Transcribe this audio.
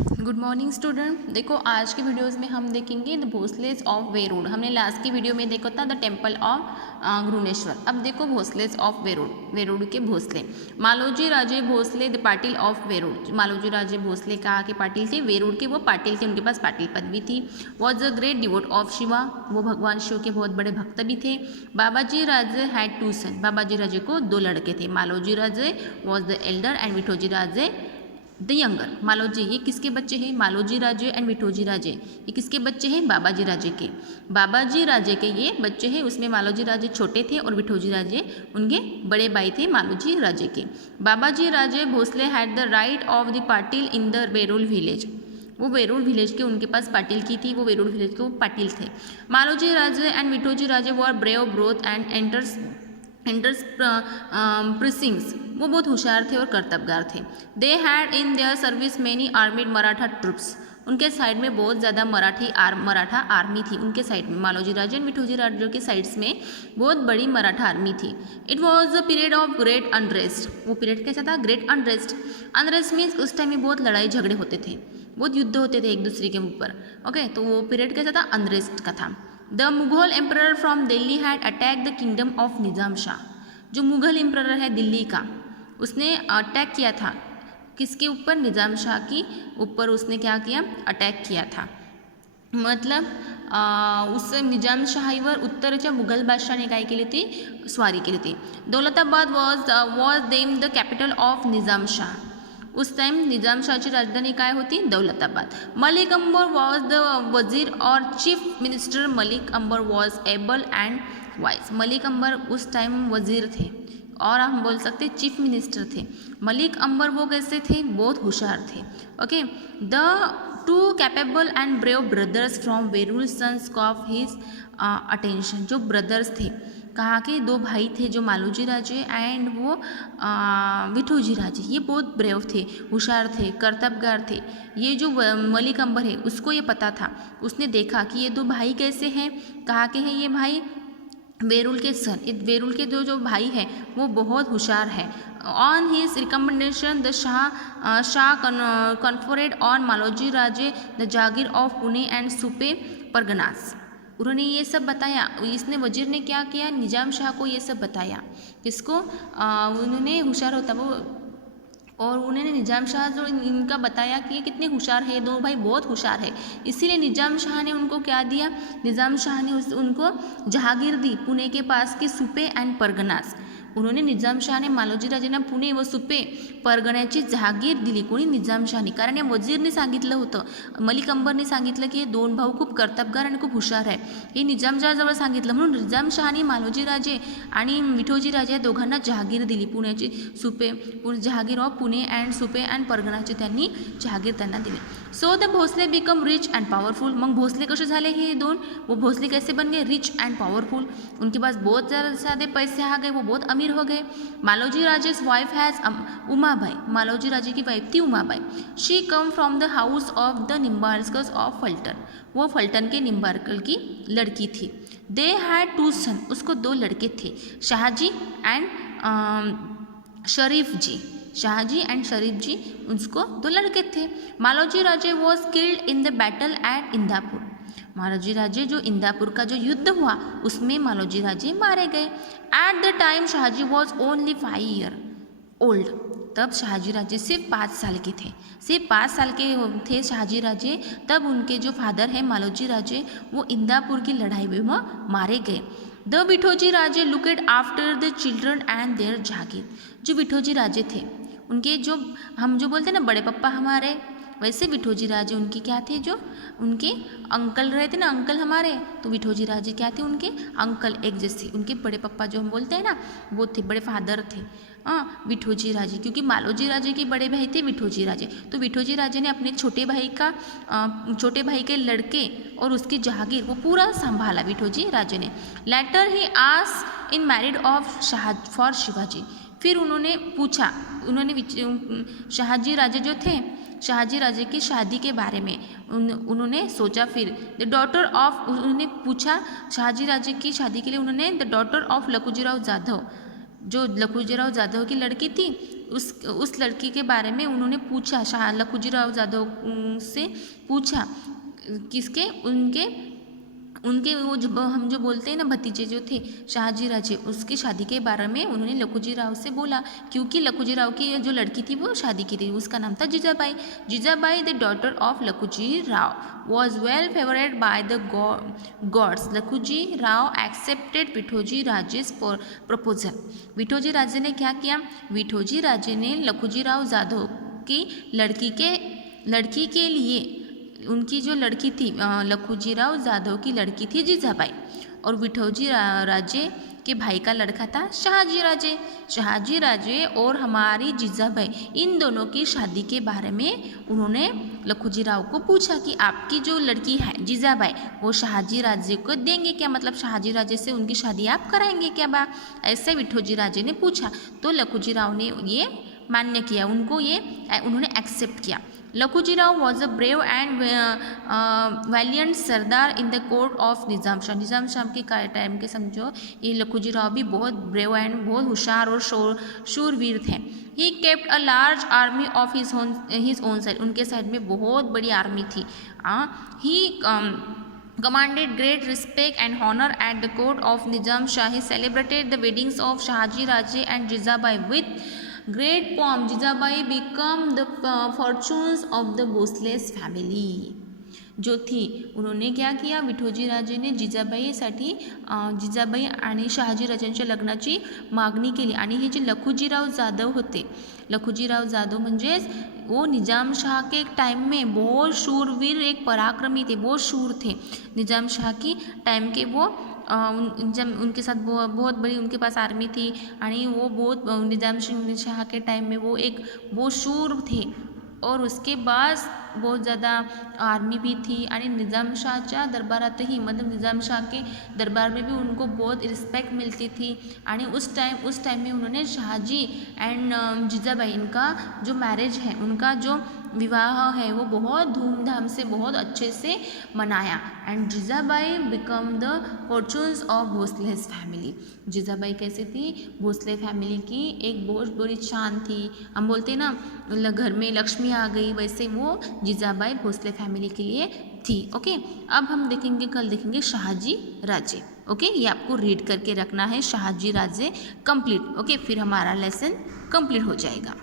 Good morning student. देखो आज के वीडियोस में हम देखेंगे द भोसलेज ऑफ वेरूड। हमने लास्ट की वीडियो में देखा था द टेम्पल ऑफ घृणेश्वर। अब देखो भोसलेज ऑफ वेरूड, वेरूड के भोसले। Maloji Raje Bhosale the Patil of Verul. मालोजी राजे भोसले कहा के पाटिल थे, वेरूड के वो पाटिल थे, उनके पास पाटिल पदवी थी। Was a great devote of Shiva, वो भगवान शिव के बहुत बड़े भक्त भी थे। बाबाजी राजे हैड टू सन, बाबाजी राजे को दो लड़के थे। Maloji Raje was the elder and Vithoji Raje the younger. Maloji ये किसके बच्चे हैं? मालोजी राजे एंड विठोजी राजे ये किसके बच्चे हैं? बाबाजी राजे के। बाबाजी राजे के ये बच्चे हैं, उसमें मालोजी राजे छोटे थे और विठोजी राजे उनके बड़े भाई थे मालोजी राजे के। Babaji Raje Bhosale had the right of the Patil in the Verul village, वो वेरूल विलेज के उनके पास पाटिल की थी, वो वेरूल विलेज के वो पाटिल थे। Maloji Raje and Vithoji Raje were brave broth and enterprising, वो बहुत होशियार थे और कर्तव्यगार थे। They had in their service many armed Maratha troops, उनके साइड में बहुत ज़्यादा मराठा आर्मी थी उनके साइड में। मालोजी राजे एंड विठोजी राजे के साइड्स में बहुत बड़ी मराठा आर्मी थी। It was a period of great unrest, वो पीरियड कैसा था? Great unrest. अनरेस्ट मीन्स उस टाइम में बहुत लड़ाई झगड़े होते थे, बहुत युद्ध होते थे एक दूसरे के ऊपर। ओके, तो वो पीरियड कैसा था? अनरेस्ट का था। The Mughal emperor from Delhi had attack the kingdom of Nizam Shah, जो मुगल एम्परर है दिल्ली का, उसने अटैक किया था किसके ऊपर? निज़ाम शाह की ऊपर उसने क्या किया? अटॅक किया था। मतलब उस निजाम शाहीवर उत्तरच्या मुघल बादशाहने काय केली ती? स्वारी केली ती। Daulatabad was them the capital of Nizam Shah, उस टाइम निजाम शाहची राजधानी काय होती? दौलताबाद। मलिक अंबर वॉज द वजीर और chief minister Malik Ambar was able and wise. Malik Ambar उस टाइम वजीर थे और हम बोल सकते चीफ मिनिस्टर थे। मलिक अंबर वो कैसे थे? बहुत होशियार थे। Okay, the two capable and brave brothers from Verul sons of his attention, जो ब्रदर्स थे, कहाँ के? दो भाई थे जो मालोजी राजे एंड वो विठोजी राजे, ये बहुत ब्रेव थे, होशियार थे, कर्तव्यगार थे। ये जो मलिक अंबर है उसको ये पता था, उसने देखा कि ये दो भाई कैसे हैं, कहाँ के हैं ये भाई? वेरूल के सन। वेरूल के जो भाई हैं वो बहुत होशियार है। On his recommendation the Shah conferred on Maloji Raje the jagir of Pune and Supe parganas, उन्होंने ये सब बताया। इसने वजीर ने क्या किया? निजाम शाह को ये सब बताया। किसको? उन्होंने होशियार होता वो, और उन्होंने निजाम शाह जो इनका बताया कि ये कितने होशियार है, दो भाई बहुत होशियार है, इसीलिए निजाम शाह ने उनको क्या दिया? निजाम शाह ने उनको जहागीर दी पुणे के पास के सुपे एंड परगनास। उन्होंने निजाम शाह ने मालोजी राजेंना पुणे व सुपे परगण्याची जहागीर दिली. कोणी? निजाम शाहने. कारण या वजीरने सांगितलं होतं, मलिक अंबरने सांगितलं की हे दोन भाऊ खूप कर्तबगार आणि खूप हुशार आहे, हे निजाम शहाजवळ सांगितलं. म्हणून निजाम शहाने मालोजी राजे आणि विठोजी राजे या दोघांना जहागीर दिली. पुण्याची सुपे जहागीर of Pune and Supe and परगणाची त्यांनी जहागीर त्यांना दिली. So the Bhosale become rich and powerful. मग भोसले कसे झाले हे दोन? वो भोसले कैसे बन गए? Rich and powerful. उनके पास बहुत ज़्यादा पैसे आ गए, वो बहुत अमीर हो गए. Maloji Raje's wife has Umabai. मालोजी राजे की वाइफ थी Umabai. She come from the house of the Nimbalkars of Phaltan. वो फलटन के निम्बार्कर की लड़की थी. They had two son. उसको दो लड़के थे, शाहजी एंड शरीफ जी. शाहजी एंड शरीफ जी, उसको दो लड़के थे. Maloji Raje was killed in the battle at Indapur. Maloji Raje जो इंदापुर का जो युद्ध हुआ उसमें मालोजी राजे मारे गए. At the time Shahaji was only 5 year old. तब शाहजी राजे सिर्फ 5 साल के थे, सिर्फ 5 साल के थे शाहजी राजे. तब उनके जो फादर हैं मालोजी राजे, वो इंदापुर की लड़ाई में मारे गए. The Vithoji Raje looked after the children and their jahagir. जो विठोजी राजे थे, उनके जो हम जो बोलते हैं ना बड़े पप्पा हमारे, वैसे विठोजी राजे उनके क्या थे? जो उनके अंकल रहते ना, अंकल हमारे, तो विठोजी राजे क्या थे? उनके अंकल एक जैसे. उनके बड़े पप्पा जो हम बोलते हैं ना, वो थे, बड़े फादर थे विठोजी राजे, क्योंकि मालोजी राजे के बड़े भाई थे विठोजी राजे. तो विठोजी राजे ने अपने छोटे भाई के लड़के और उसकी जहागीर वो पूरा संभाला विठोजी राजे ने. Later he as in married of Shah for Shivaji. फिर उन्होंने पूछा, शाहजी राजे जो थे, शाहजी राजे की शादी के बारे में उन्होंने सोचा. फिर द डॉटर ऑफ, उन्होंने पूछा शाहजी राजे की शादी के लिए, उन्होंने the daughter of Lakhujirao Jadhav, जो लखुजीराव जाधव की लड़की थी उस लड़की के बारे में उन्होंने पूछा, शाह लखुजीराव जाधव से पूछा, किसके, उनके वो जो हम जो बोलते हैं ना भतीजे जो थे शहाजी राजे, उसकी शादी के बारे में उन्होंने लखुजी राव से बोला, क्योंकि लखुजी राव की जो लड़की थी वो शादी की थी, उसका नाम था Jijabai. Jijabai the daughter of Lakhuji Rao was well favourite by the gods. Lakhuji Rao accepted Vithoji Rajesh proposal. Vithoji Raje ने क्या किया, विठोजी राजे ने लखुजी राव जाधव की लड़की के लिए, उनकी जो लड़की थी लखुजीराव जाधव की लड़की थी जीजाबाई, और विठोजी राजे के भाई का लड़का था शहाजी राजे। शहाजी राजे और हमारी जीजाबाई, इन दोनों की शादी के बारे में उन्होंने लखुजीराव को पूछा कि आपकी जो लड़की है जीजाबाई वो शहाजी राजे को देंगे क्या, मतलब शहाजी राजे से उनकी शादी आप कराएंगे क्या बा, ऐसे विठोजी राजे ने पूछा। तो लखुजीराव ने ये मान्य किया, उन्होंने एक्सेप्ट किया। Lakhujirao was a brave and valiant sardar in the court of Nizam Shah. Nizam Shah के टाइम के समझो ये लखुजीराव भी बहुत ब्रेव एंड बहुत होशियार और शूरवीर थे। He kept a large army of his own side. उनके साइड में बहुत बड़ी आर्मी थी। ही commanded great respect and honor at the court of Nizam Shah. He celebrated the weddings of Shahaji Raje and Jizabai with great pomp. Jizabai became the fortunes of the Bhosle's family. जो थी उन्होंने क्या किया, विठोजी राजे ने जिजाबाई आणि शहाजी राजांच्या लग्नाची मागणी केली, आणि हे जे लखुजीराव जाधव होते, लखुजीराव जाधव म्हणजेच वो निज़ाम शाह के टाइम में बहुत शूरवीर, एक पराक्रमी थे, बहुत शूर थे। निज़ाम शाह की टाइम के वो जब उनके साथ बहुत बड़ी उनके पास आर्मी थी, आणि वो बहुत निज़ाम शाह के टाइम में वो एक बहुत शूर थे, और उसके बाद बहुत ज़्यादा आर्मी भी थी, आणि निज़ाम शाहच्या दरबारातही, मतलब निज़ाम शाह के दरबार में भी उनको बहुत रिस्पेक्ट मिलती थी। आणि उस टाइम में उन्होंने शहाजी एंड जीजाबाई, इनका जो मैरिज है, उनका जो विवाह है वो बहुत धूमधाम से, बहुत अच्छे से मनाया। And Jijabai become the fortunes of Bhosales family. Jijabai कैसी थी, भोसले फैमिली की एक बहुत बड़ी शान थी। हम बोलते हैं ना घर में लक्ष्मी आ गई, वैसे वो जीजाबाई भोसले फैमिली के लिए थी। ओके, अब हम देखेंगे, कल देखेंगे शहाजी राजे। ओके, ये आपको रीड करके रखना है, शहाजी राजे कंप्लीट। ओके, फिर हमारा लेसन कंप्लीट हो जाएगा।